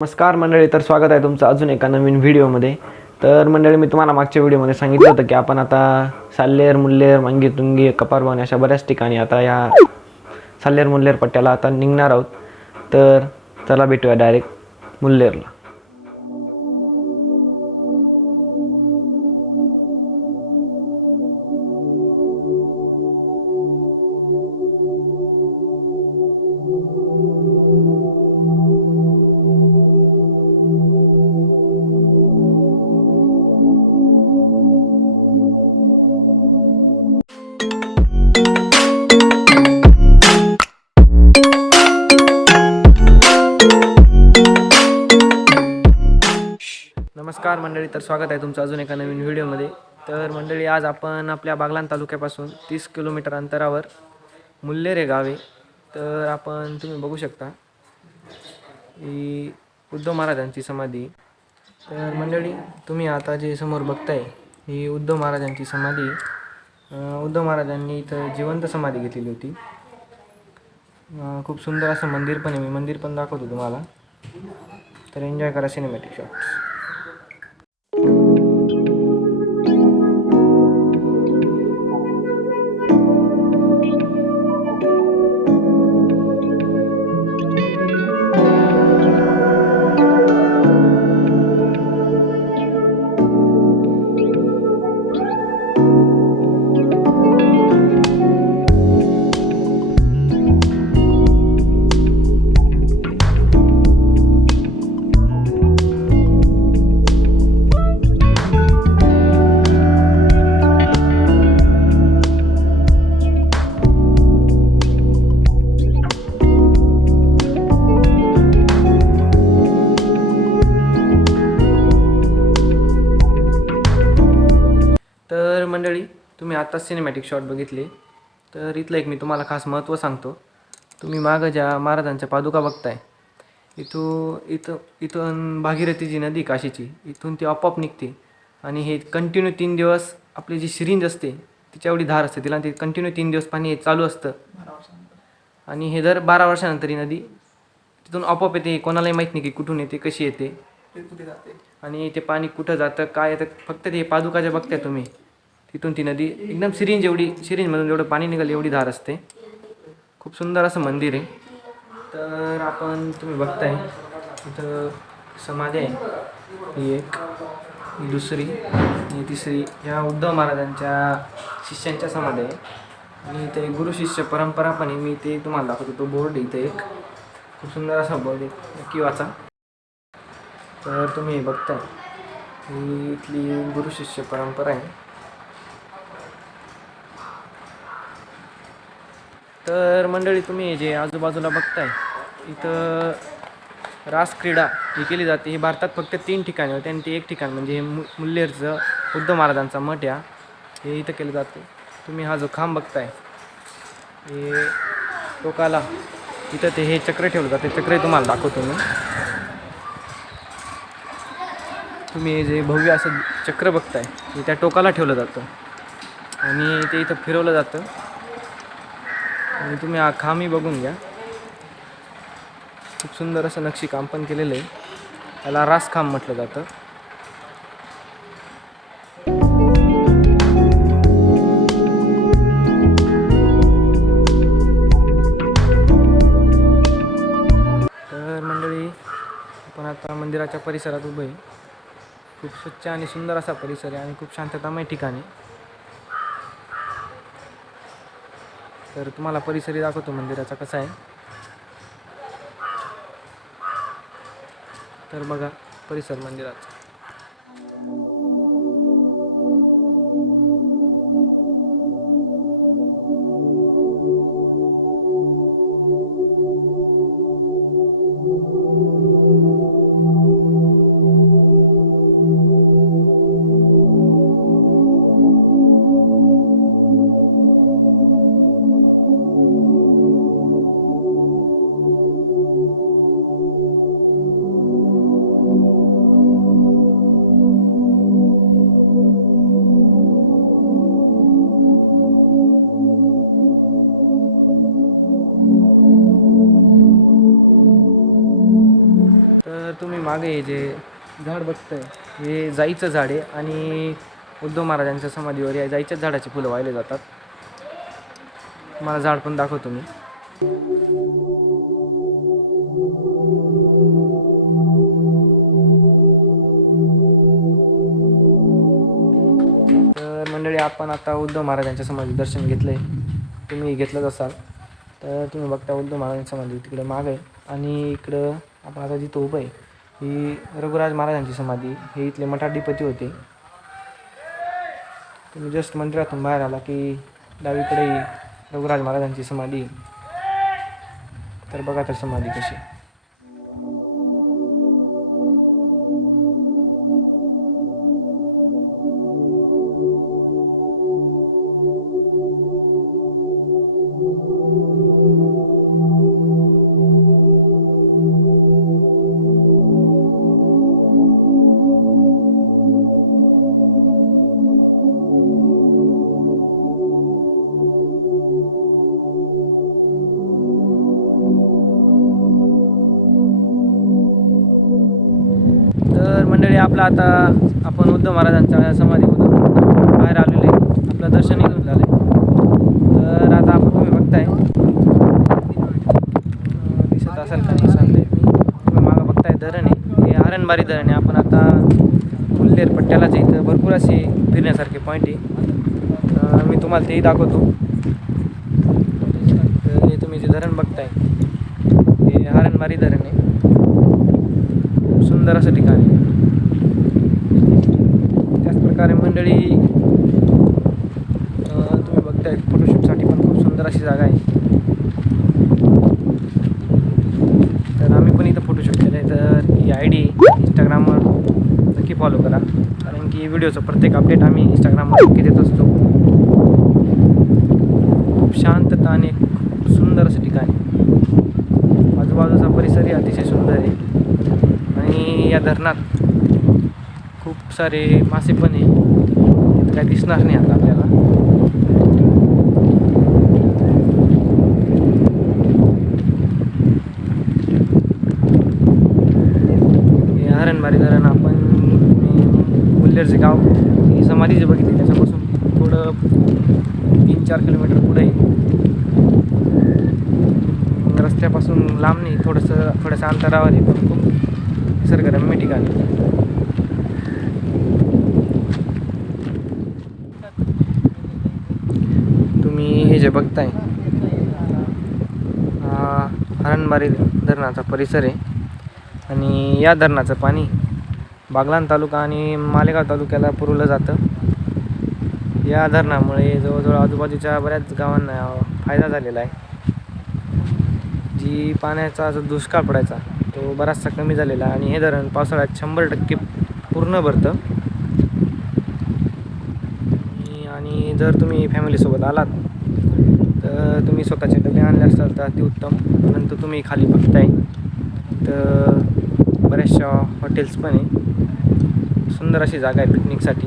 नमस्कार मंडळी तर स्वागत आहे तुमचं अजून एका नवीन व्हिडिओमध्ये. तर मंडळी मी तुम्हाला मागच्या व्हिडिओमध्ये सांगितलं होतं की आपण आता साल्लेर मुल्लेर मांगी तुंगी कपारभवन अशा बऱ्याच ठिकाणी आता या साल्लेर मुल्लेर पट्ट्याला आता निघणार आहोत. तर चला भेटूया डायरेक्ट मुल्लेरला. नमस्कार मंडळी तर स्वागत आहे तुमचं अजून एका नवीन व्हिडिओमध्ये. तर मंडळी आज आपण आपल्या बागलान तालुक्यापासून तीस किलोमीटर अंतरावर मुल्लेरे गावे गाव आहे तर आपण तुम्ही बघू शकता ही उद्धव महाराजांची समाधी. तर मंडळी तुम्ही आता जे समोर बघताय ही उद्धव महाराजांची समाधी आहे. उद्धव महाराजांनी इथं जिवंत समाधी घेतलेली होती. खूप सुंदर असं मंदिर पण आहे. मी मंदिर पण दाखवतो तुम्हाला. तर एन्जॉय करा सिनेमॅटिक शॉट्स आत्ताच सिनेमॅटिक शॉट बघितले. तर इथलं एक मी तुम्हाला खास महत्त्व सांगतो. तुम्ही मागं ज्या महाराजांच्या पादुका बघताय इथून इथं इथून भागीरथी जी नदी काशीची इथून ती आपोआप निघते. आणि हे कंटिन्यू तीन दिवस आपली जी सिरिंज असते तिच्या एवढी धार असते तिला ते कंटिन्यू तीन दिवस पाणी हे चालू असतं. आणि हे दर बारा वर्षानंतर ही नदी तिथून आपोआप येते कोणालाही माहीत नाही की कुठून येते कशी येते. आणि ते पाणी कुठं जातं काय येतं फक्त ते पादुका जे बघताय तुम्ही तिथून ती नदी एकदम सिरिंज एवढी सिरिंजमधून जेवढं पाणी निघालं एवढी धार असते. खूप सुंदर असं मंदिर आहे. तर आपण तुम्ही बघताय इथं समाधी आहे. ही एक दुसरी आणि तिसरी ह्या उद्धव महाराजांच्या शिष्यांच्या समाधी आहे. आणि इथे गुरु शिष्य परंपरा पण आहे. मी ते तुम्हाला दाखवतो. तो बोर्ड इथे एक. खूप सुंदर असा बोर्ड आहे. नक्की वाचा. तर तुम्ही बघताय. ही इथली गुरु शिष्य परंपरा आहे. तर मंडळी तुम्ही जे आजूबाजूला बघताय इथं रास क्रीडा ही केली जाते. ही भारतात फक्त तीन ठिकाणी होते आणि ते एक ठिकाण म्हणजे हे मु मुल्लेरचं बुद्ध महाराजांचा मठ या. हे इथं केलं जाते. तुम्ही हा जो खांब बघताय हे टोकाला इथं ते हे चक्र ठेवलं जाते. चक्र तुम्हाला दाखवतो मी. तुम्ही हे जे भव्य असं चक्र बघताय हे त्या टोकाला ठेवलं जातं. आणि ते इथं फिरवलं जातं. आणि तुम्ही हा खांबही बघून घ्या. खूप सुंदर असं नक्षीकाम पण केलेलं आहे. त्याला रासखाम म्हटलं जातं. तर मंडळी आपण आता मंदिराच्या परिसरात उभं आहे. खूप स्वच्छ आणि सुंदर असा परिसर आहे आणि खूप शांततामय ठिकाणी तर तुम्हाला परिसरही दाखवतो मंदिराचा कसा आहे. तर बघा परिसर मंदिराचा. हे जे झाड बघतंय हे जाईचं झाड आहे आणि उद्धव महाराजांच्या समाधीवर या जाईच्याच झाडाची फुलं वाहिले जातात. मला झाड पण दाखवतो मी. तर मंडळी आपण आता उद्धव महाराजांच्या समाधी दर्शन घेतलं आहे तुम्ही घेतलंच असाल. तर तुम्ही बघता उद्धव महाराजांच्या समाधी तिकडे माग आहे आणि इकडं आपण आता जिथं उभं आहे ही रघुराज महाराजांची समाधी हे इथले मठाधिपती होते. तुम्ही जस्ट मंदिरातून बाहेर आला की डावीकडे रघुराज महाराजांची समाधी. तर बघा तर समाधी कशी. आपलं आता आपण उद्धव महाराजांच्या समाधीमधून बाहेर आलेलो आहे. आपलं दर्शन घेऊन झालं आहे तर आता आपण तुम्ही बघताय. दिसत असेल का नाही सांगते. मी तुम्ही मागं बघताय धरण. आहे हे हरणबारी धरण. आहे आपण आता उल्लेर पट्ट्यालाच इथं. भरपूर असे फिरण्यासारखे पॉईंट आहे. मी तुम्हाला तेही दाखवतो. तर हे तुम्ही जे धरण बघताय हे हरणबारी धरण आहे. खूप सुंदर असं ठिकाण आहे. कार्यमंडळी मंडळी तुम्ही बघताय फोटोशूटसाठी पण खूप सुंदर अशी जागा आहे. तर आम्ही पण इथं फोटोशूट केलं आहे तर ही आय डी इंस्टाग्रामवर नक्की फॉलो करा. कारण की व्हिडिओचं प्रत्येक अपडेट आम्ही इंस्टाग्रामवर नक्की देत असतो. खूप शांतता आणि खूप सुंदर असं ठिकाण आहे. आजूबाजूचा परिसरही अतिशय सुंदर आहे. आणि या धरणात खूप सारे मासे पण आहे. काय दिसणार नाही आता आपल्याला. हे हरणबारी धरण आपण बुल्लेरचे गाव ही समाधी जे बघितली. त्याच्यापासून थोडं तीन चार किलोमीटर पुढे आहे. रस्त्यापासून लांब नाही थोडंसं थोडंसं अंतरावर आहे पण खूप निसर्गरम्य ठिकाण आहे. तुम्ही हे जे बघताय हरणबारी धरणाचा परिसर आहे. आणि या धरणाचं पाणी बागलान तालुका आणि मालेगाव तालुक्याला पुरवलं जातं. या धरणामुळे जवळजवळ आजूबाजूच्या बऱ्याच गावांना फायदा झालेला आहे. जी पाण्याचा जो दुष्काळ पडायचा तो बराचसा कमी झालेला आहे. आणि हे धरण पावसाळ्यात शंभर टक्के पूर्ण भरतं. आणि जर तुम्ही फॅमिलीसोबत आलात तर तुम्ही स्वतःचे डबे आणले असाल तर अतिउत्तम नंतर तुम्ही खाली बघताय. तर बऱ्याचशा हॉटेल्स पण आहे. सुंदर अशी जागा आहे पिकनिकसाठी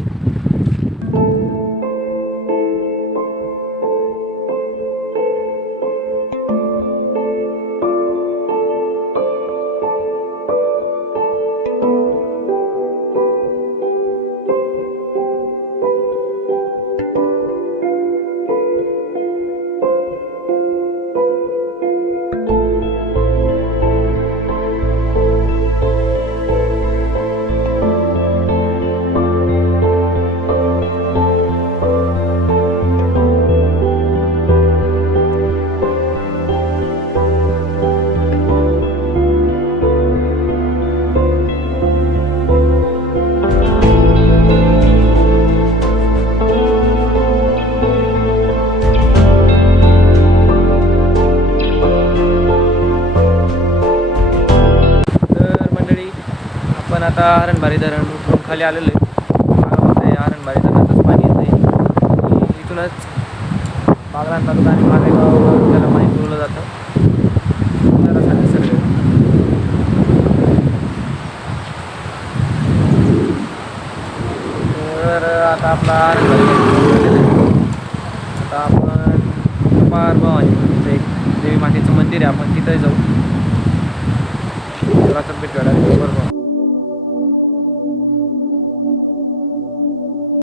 पण आता हरणबारी धरण उतरून खाली आलेलं आहे. मला धरणातच हरणबारी धरणाचंच पाणी येते आणि इथूनच बागलाण तालुका आणि मालेगाव त्याला पाणी पुरवलं जातं. तर आता आपला आता आपण कुमार भवानी एक देवी मातेचं मंदिर आहे. आपण तिथं जाऊ. चला तर भेटूया